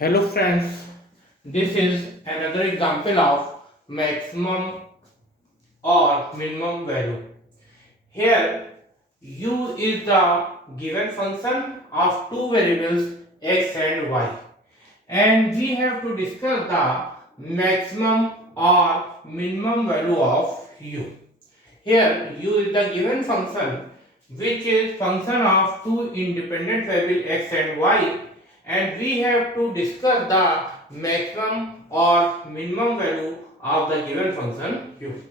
Hello friends, this is another example of maximum or minimum value. Here u is the given function of two variables x and y, and we have to discuss the maximum or minimum value of u. Here u is the given function which is function of two independent variables x and y, and we have to discuss the maximum or minimum value of the given function u.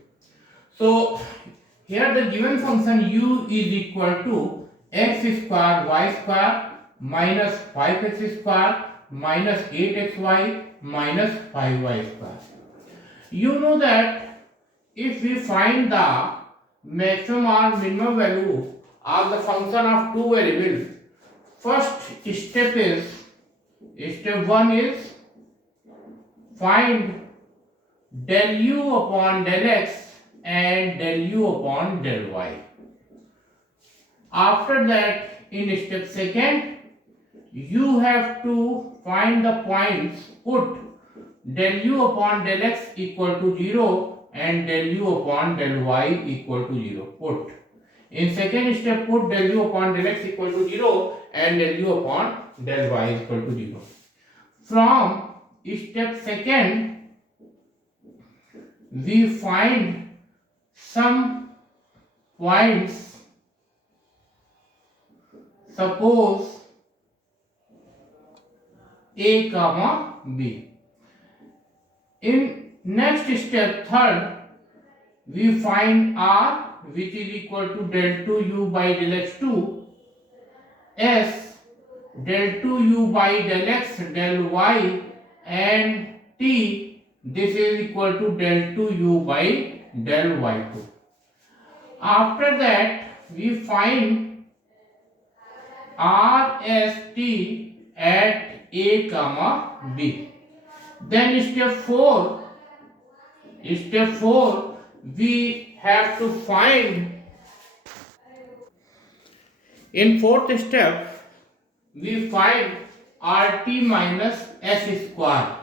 So here the given function u is equal to x square y square minus 5x square minus 8xy minus 5y square. You know that if we find the maximum or minimum value of the function of two variables, first step 1 is find del u upon del x and del u upon del y. After that, in step 2, you have to find the points, put del u upon del x equal to 0 and del u upon del y equal to 0. Put. In second step, put del u upon del x equal to 0 and del u upon del y equal to 0. From step 2, we find some points. Suppose a comma b. In next step 3rd, we find r which is equal to del 2u by del x2, s del 2u by del x del y, and t this is equal to del 2u by del y2. After that, we find r s t at a comma b. Then step 4 we have to find, in fourth step we find rt minus s square.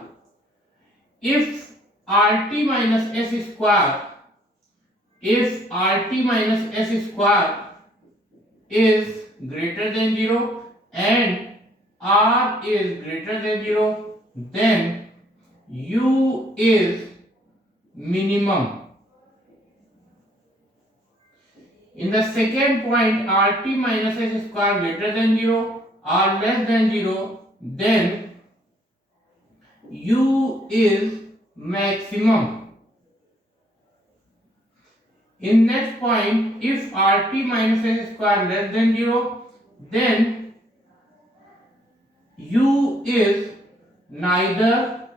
If rt minus s square is greater than 0 and r is greater than 0, then u is minimum. In the second point, rt minus s square greater than 0 or less than 0, then u is maximum. In next point, if rt minus s square less than 0, then u is neither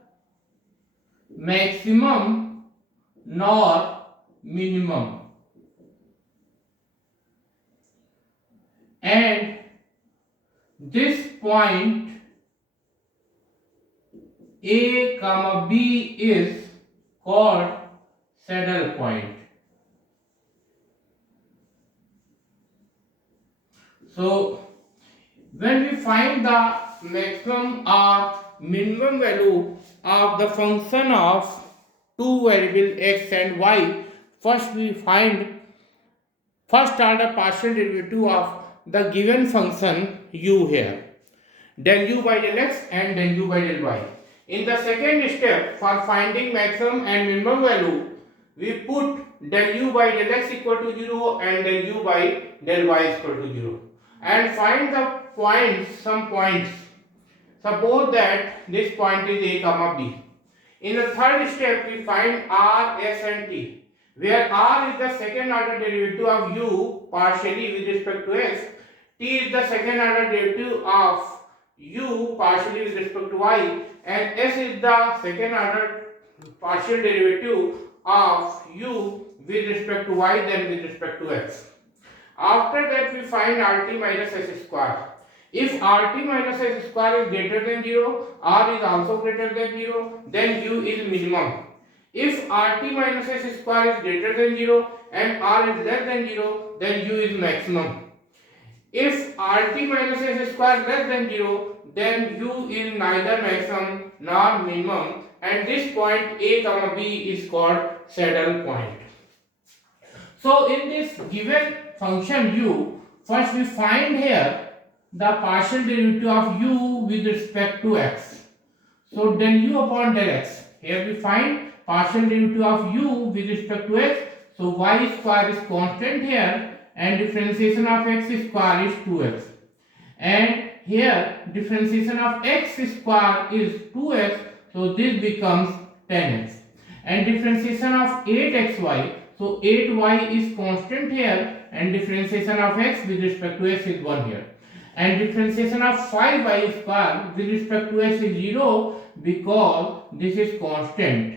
maximum nor minimum. And this point a comma b is called saddle point. So when we find the maximum or minimum value of the function of two variables x and y, first we find first order partial derivative of the given function u here, del u by del x and del u by del y. In the second step, for finding maximum and minimum value, we put del u by del x equal to 0 and del u by del y equal to 0, and find the points, some points. Suppose that this point is a comma b. In the third step, we find r, s and t, where r is the second order derivative of u partially with respect to x, t is the second order derivative of u partially with respect to y, and s is the second order partial derivative of u with respect to y then with respect to x. After that, we find rt minus s square. If rt minus s square is greater than 0, r is also greater than 0, then u is minimum. If rt minus s square is greater than 0 and r is less than 0, then u is maximum. If rt minus s square less than 0, then u is neither maximum nor minimum, and this point a comma b is called saddle point. So in this given function u, first we find here the partial derivative of u with respect to x. So del u upon del x. Here we find partial derivative of u with respect to x. So y square is constant here, and differentiation of x square is 2x. And here differentiation of x square is 2x, so this becomes 10x. And differentiation of 8xy, so 8y is constant here, and differentiation of x with respect to x is 1 here. And differentiation of 5y square with respect to x is 0 because this is constant.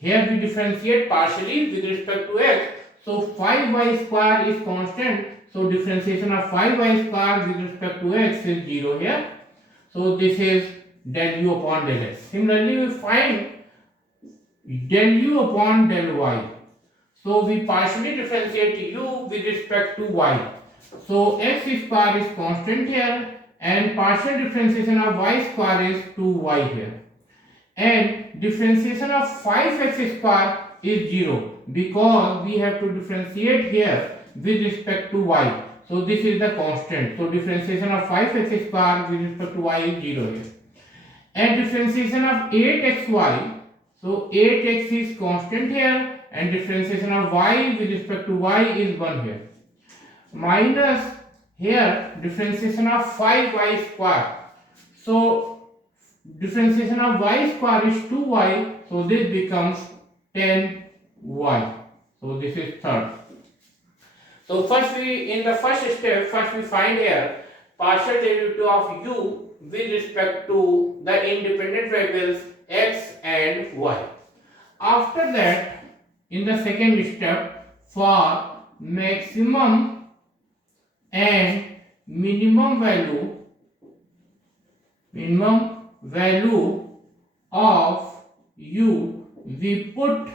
Here we differentiate partially with respect to x, so 5y square is constant, so differentiation of 5y square with respect to x is 0 here. So this is del u upon del x. Similarly, we find del u upon del y. So we partially differentiate u with respect to y. So x square is constant here, and partial differentiation of y square is 2y here. And differentiation of 5x square is 0 because we have to differentiate here with respect to y. So this is the constant. So differentiation of 5x square with respect to y is 0 here. And differentiation of 8xy, so 8x is constant here, and differentiation of y with respect to y is 1 here. Minus here differentiation of 5y square. So differentiation of y square is 2y, so this becomes 10y. So this is third. So first in the first step, we find here partial derivative of u with respect to the independent variables x and y. After that, in the second step, for maximum and minimum value of u, we put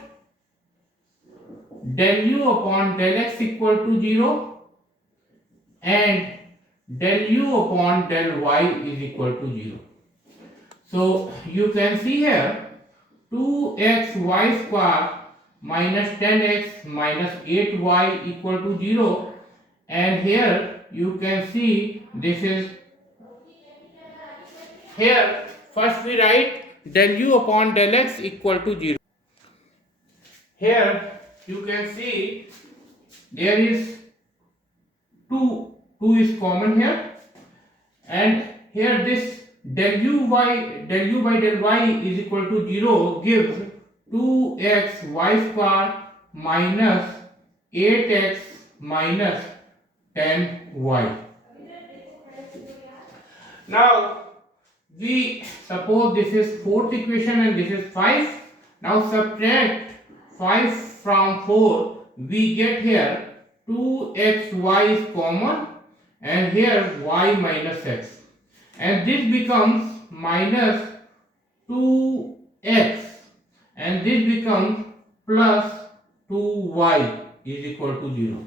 del u upon del x equal to 0 and del u upon del y is equal to 0. So you can see here 2xy square minus 10x minus 8y equal to 0, and here you can see this is here. First we write del u upon del x equal to 0. Here you can see there is 2 is common here, and here this del u by del y is equal to 0 gives 2xy square minus 8x minus 10y. Now we suppose this is fourth equation and this is 5. Now subtract 5 from 4, we get here 2xy is common, and here y minus x, and this becomes minus 2x, and this becomes plus 2y is equal to 0.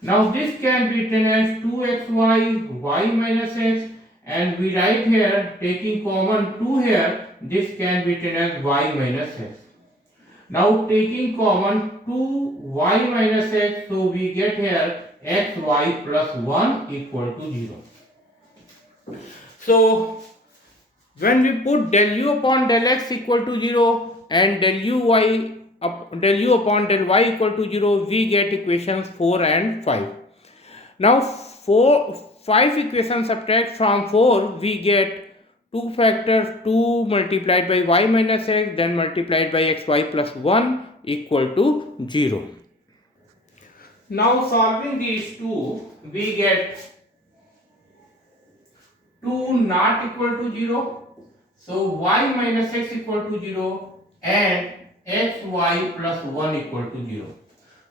Now this can be written as 2xy y minus x, and we write here taking common 2 here, this can be written as y minus x. Now taking common 2y minus x, so we get here xy plus 1 equal to 0. So when we put del u upon del x equal to 0 and del u upon del y equal to 0, we get equations 4 and 5. Now 5 equations subtract from 4, we get 2 factors 2 multiplied by y minus x, then multiplied by xy plus 1 equal to 0. Now solving these two, we get 2 not equal to 0. So y minus x equal to 0 and xy plus 1 equal to 0.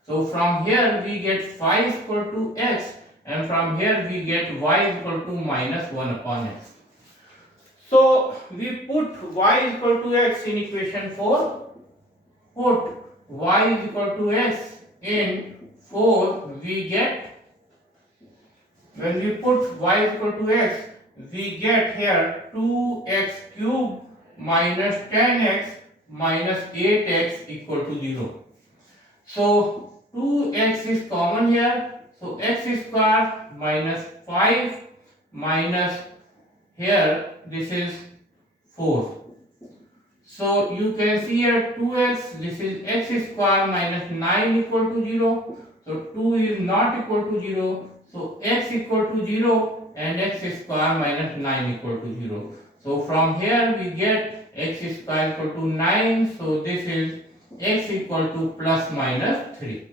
So from here we get 5 equal to x, and from here we get y equal to minus 1 upon x. So we put y equal to x in equation 4, put y is equal to x in 4, we get, when we put y is equal to x, we get here 2x cube minus 10x minus 8x equal to 0. So 2x is common here. So x square minus 5 minus here this is 4. So you can see here 2x, this is x square minus 9 equal to 0. So 2 is not equal to 0. So x equal to 0 and x square minus 9 equal to 0. So from here we get x square equal to 9. So this is x equal to plus minus 3.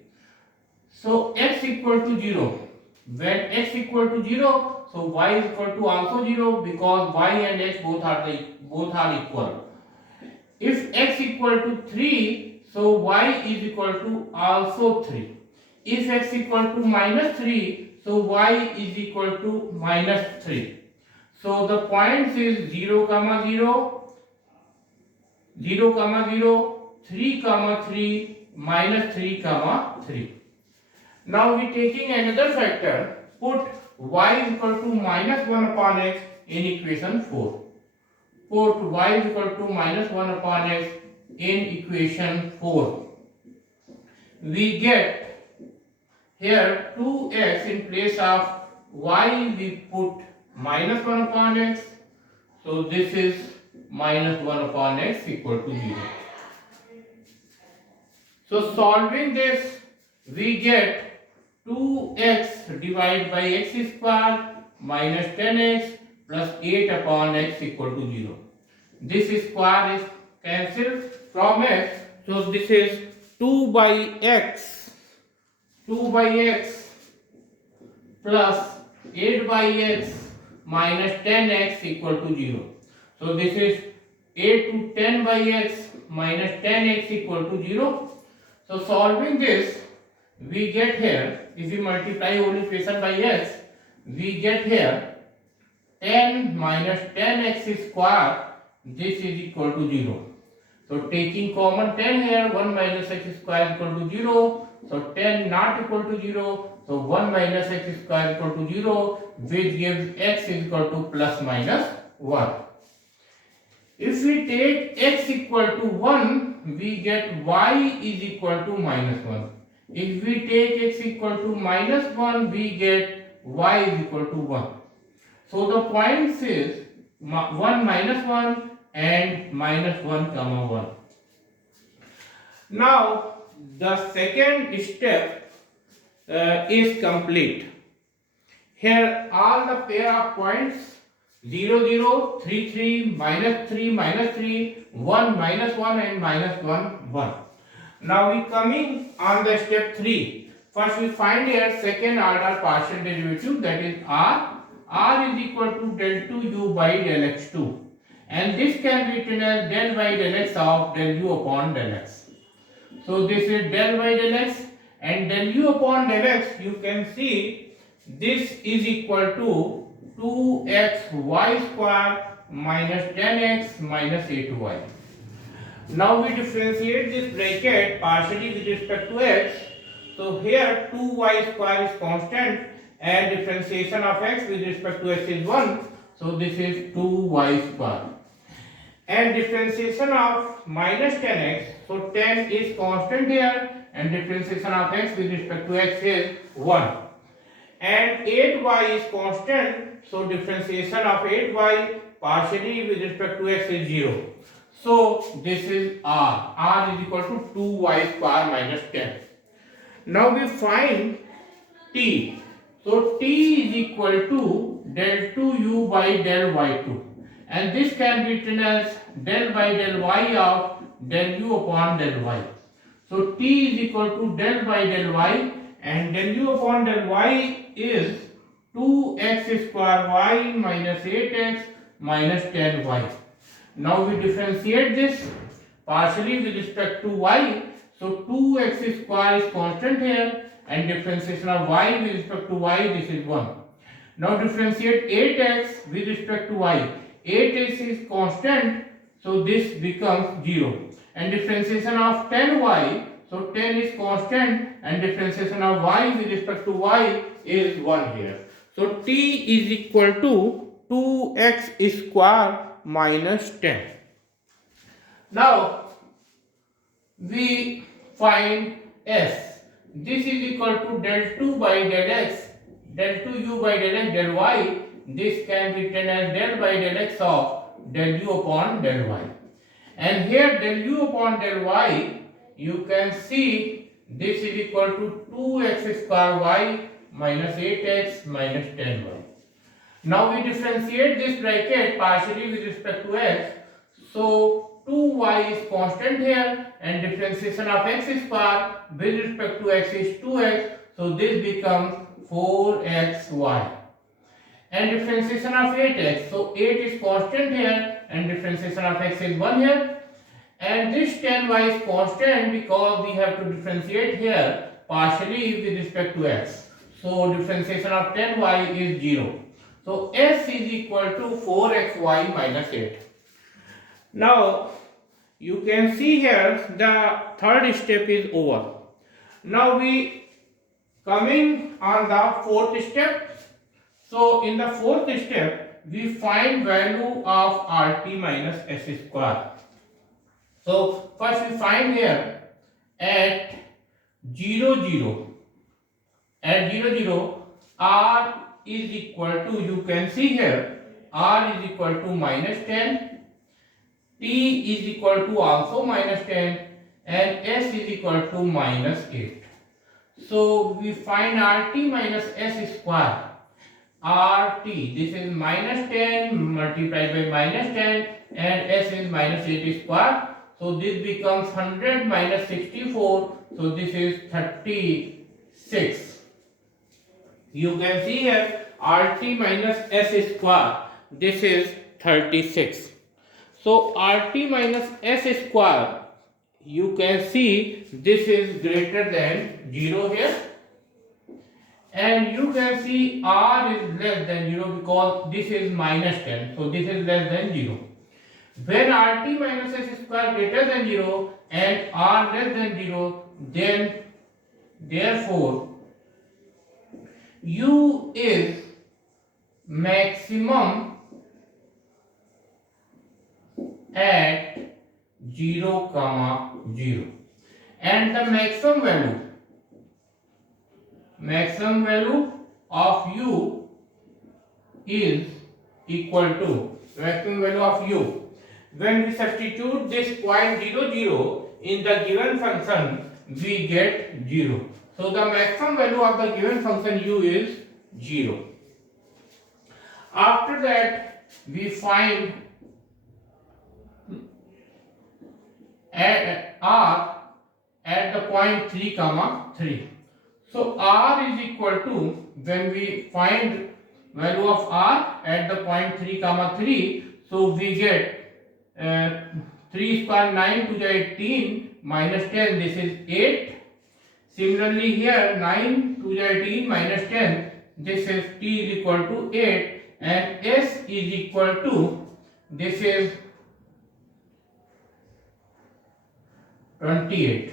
So x equal to 0. When x equal to 0, so y is equal to also 0 because y and x both are equal. If x equal to 3, so y is equal to also 3. If x equal to minus 3, so y is equal to minus 3. So the points is 0, 0, 0, 0, 3, 3, minus 3, 3. Now we taking another factor, put y is equal to minus 1 upon x in equation 4. Put y is equal to minus 1 upon x in equation 4. We get here 2x in place of y we put minus 1 upon x. So this is minus 1 upon x equal to 0. So solving this we get 2x divided by x square minus 10x plus 8 upon x equal to 0. This square is cancelled from x. So this is 2 by x plus 8 by x minus 10x equal to 0. So this is 8 to 10 by x minus 10x equal to 0. So solving this we get here, if we multiply whole equation by x, we get here 10 minus 10x square, this is equal to 0. So taking common 10 here, 1 minus x square equal to 0. So 10 not equal to 0. So 1 minus x square equal to 0, which gives x is equal to plus minus 1. If we take x equal to 1, we get y is equal to minus 1. If we take x equal to minus 1, we get y is equal to 1. So the points is 1 minus 1 and minus 1 comma 1. Now the second step is complete. Here all the pair of points 0, 0, 3, 3, minus 3, minus 3, 1, minus 1 and minus 1, 1. Now we coming on the step 3. First we find here second order partial derivative, that is r. R is equal to del 2u by del x2. And this can be written as del y del x of del u upon del x. So this is del y del x and del u upon del x, you can see this is equal to 2xy square minus 10x minus 8y. Now we differentiate this bracket partially with respect to x. So here 2y square is constant and differentiation of x with respect to x is 1. So this is 2y square. And differentiation of minus 10x, so 10 is constant here and differentiation of x with respect to x is 1. And 8y is constant, so differentiation of 8y partially with respect to x is 0. So this is r. R is equal to 2y square minus 10. Now we find t. So t is equal to del 2u by del y2. And this can be written as del by del y of del u upon del y. So t is equal to del by del y and del u upon del y is 2x square y minus 8x minus 10y. Now we differentiate this partially with respect to y. So 2x square is constant here and differentiation of y with respect to y, this is 1. Now differentiate 8x with respect to y. 8x is constant, so this becomes 0. And differentiation of 10y, so 10 is constant and differentiation of y with respect to y is 1 here. So t is equal to 2x square minus 10. Now we find s. This is equal to del 2 by del x, del 2u by del x del y. This can be written as del by del x of del u upon del y. And here del u upon del y, you can see this is equal to 2x square y minus 8x minus 10y. Now we differentiate this bracket partially with respect to x. So 2y is constant here and differentiation of x square with respect to x is 2x. So this becomes 4xy. And differentiation of 8x. So 8 is constant here and differentiation of x is 1 here. And this 10y is constant because we have to differentiate here partially with respect to x. So differentiation of 10y is 0. So s is equal to 4xy minus 8. Now you can see here the third step is over. Now we coming on the fourth step. So in the fourth step we find value of rt minus s square. So first we find here at 0 0. At 0 0 r is equal to, you can see here, r is equal to minus 10, t is equal to also minus 10 and s is equal to minus 8. So we find rt minus s square. Rt, this is minus 10 multiplied by minus 10 and s is minus 8 square. So this becomes 100 minus 64. So this is 36. You can see here rt minus s square. This is 36. So rt minus s square, you can see this is greater than 0 here. And you can see r is less than 0 because this is minus 10. So this is less than 0. When rt minus s square greater than 0 and r less than 0, then therefore u is maximum at 0, 0. And the maximum value of u is equal to maximum value of u. When we substitute this point 0, 0 in the given function, we get 0. So the maximum value of the given function u is 0. After that, we find r at the point 3, 3. So r is equal to, when we find value of r at the point 3, 3, so we get 3 square 9 to the 18 minus 10, this is 8. Similarly here 9 to the 18 minus 10, this is t is equal to 8 and s is equal to, this is 28.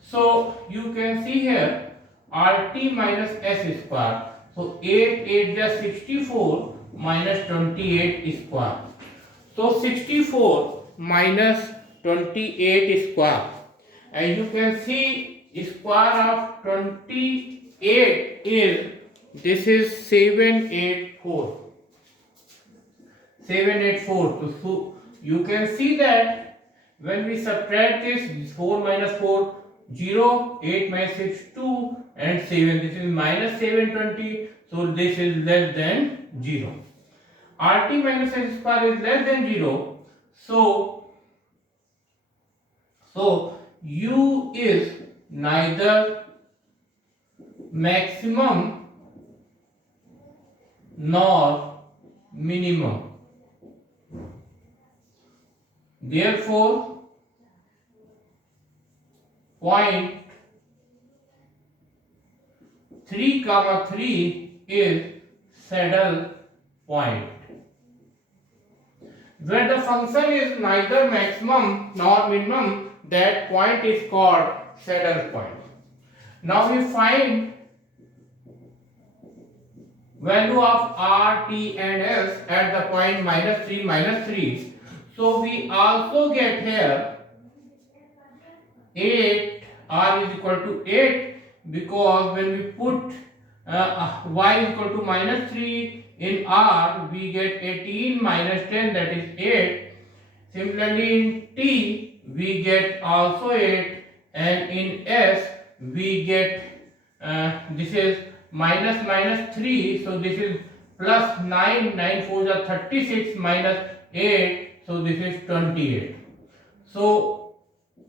So you can see here rt minus s square. So 8 is 64 minus 28 square. So 64 minus 28 square. And you can see square of 28 is, this is 784. 784. So you can see that when we subtract this 4 minus 4, 0, 8 minus 6, 2 and 7, this is minus 720. So this is less than 0. rt minus s square is less than 0. So u is neither maximum nor minimum. Therefore, point 3, 3 is saddle point. Where the function is neither maximum nor minimum, that point is called saddle point. Now we find value of R, T and S at the point minus 3. So we also get here 8, R is equal to 8, because when we put y is equal to minus 3 in R, we get 18 minus 10, that is 8. Similarly in T we get also 8, and in S we get this is minus 3, so this is plus 9, 9 4s are 36, minus 8, so this is 28. So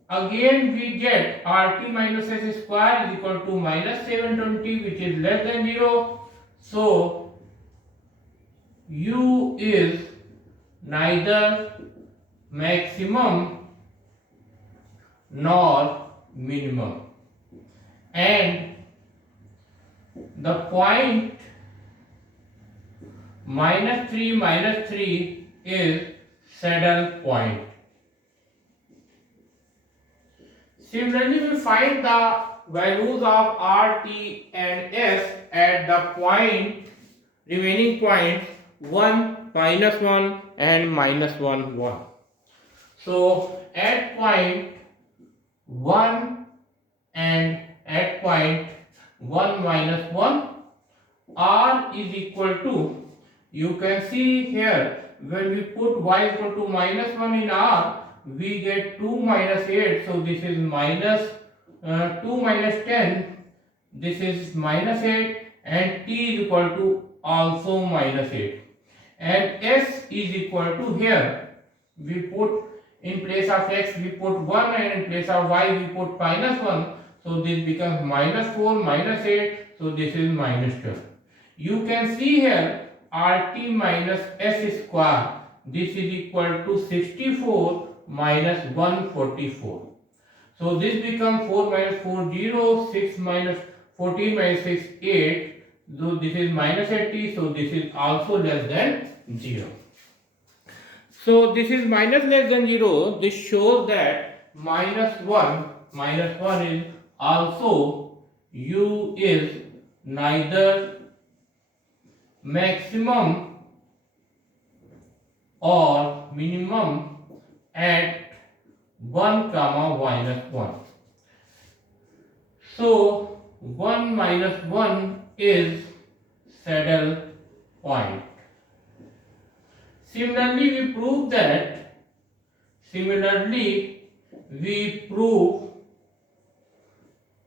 again we get RT minus S square is equal to minus 720, which is less than 0. So U is neither maximum nor minimum, and the point minus 3 is saddle point. Similarly, we find the values of R, T and S at the remaining points 1, -1 and -1, 1. So at point 1 and at point 1 minus 1, R is equal to, you can see here, when we put y equal to -1 in R, we get 2 minus 8, so this is minus 2 minus 10, this is minus 8, and T is equal to also minus 8. And S is equal to, here we put in place of x we put 1, and in place of y we put -1, so this becomes -4 minus 8, so this is -12. You can see here RT minus S square, this is equal to 64 minus 144. So this becomes 4 minus 4 0, 6 minus 14 minus 6 8. So this is minus 80, so this is also less than 0. So this is minus less than 0. This shows that minus 1 is also, U is neither maximum or minimum at 1 comma minus 1. So 1 minus 1 is saddle point. Similarly we prove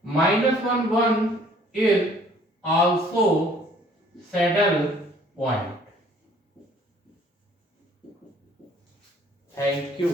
-1 1 is also saddle point. Thank you.